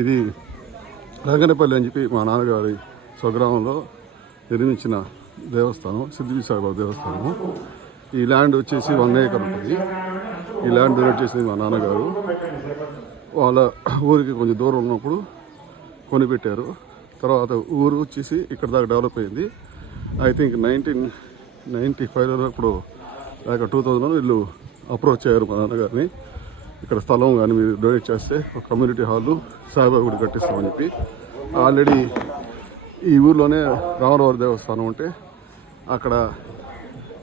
ఇది రంగనపల్లి అని చెప్పి మా నాన్నగారి స్వగ్రామంలో నిర్మించిన దేవస్థానం, సిద్ధి సాయిబాబా దేవస్థానము. ఈ ల్యాండ్ వచ్చేసి 1 acre ఉంటుంది. ఈ ల్యాండ్ డొనేట్ చేసింది మా నాన్నగారు. వాళ్ళ ఊరికి కొంచెం దూరం ఉన్నప్పుడు కొనిపెట్టారు. తర్వాత ఊరు వచ్చేసి ఇక్కడ దాకా డెవలప్ అయింది. ఐ థింక్ 1995లో ఇప్పుడు లేక 2000లో వీళ్ళు అప్రోచ్ అయ్యారు మా నాన్నగారిని. ఇక్కడ స్థలం కానీ మీరు డొనేట్ చేస్తే ఒక కమ్యూనిటీ హాలు సాయిబాబా గుడి కట్టిస్తామని చెప్పి. ఆల్రెడీ ఈ ఊర్లోనే రామవారి దేవస్థానం ఉంటే అక్కడ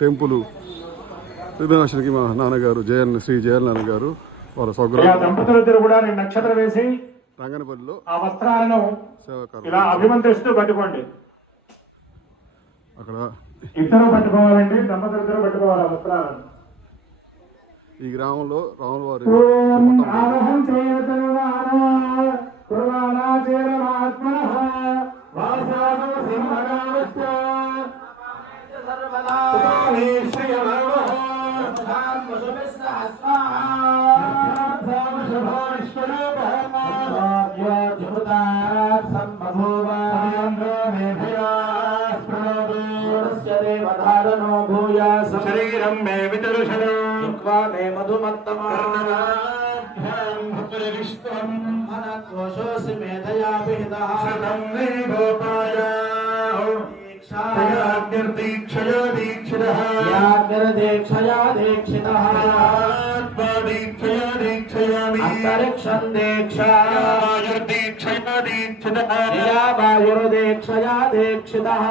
టెంపుల్ రినోవేషన్కి మా నాన్నగారు శ్రీ జయన్ నాన్నగారు వాళ్ళ దంపతులిద్దరు కూడా నక్షత్రం వేసి రంగనపల్లిలో ఆ వస్త్రాలను ఇలా అభిమంత్రిస్తూ పట్టుకోండి. అక్కడ ఇద్దరు పట్టుకోవాలండి, దంపతులిద్దరు పట్టుకోవాలి ఆ వస్త్రాలను. ఈ గ్రామంలో రాములవారి శరీరం మే వితరుషణో మే మధుమత్తమార్ణనాభ్యాం మనత్వశోసి మేధయా విహితః శతం మే గోపాయ దీక్షయా దీక్షితః యాగ్నిర్దీక్షయా దీక్షితః ఆత్మదీక్షయా దీక్షయామి అంతరిక్షం దీక్షయా దీక్షితః వాయుర్దీక్షయా దీక్షితః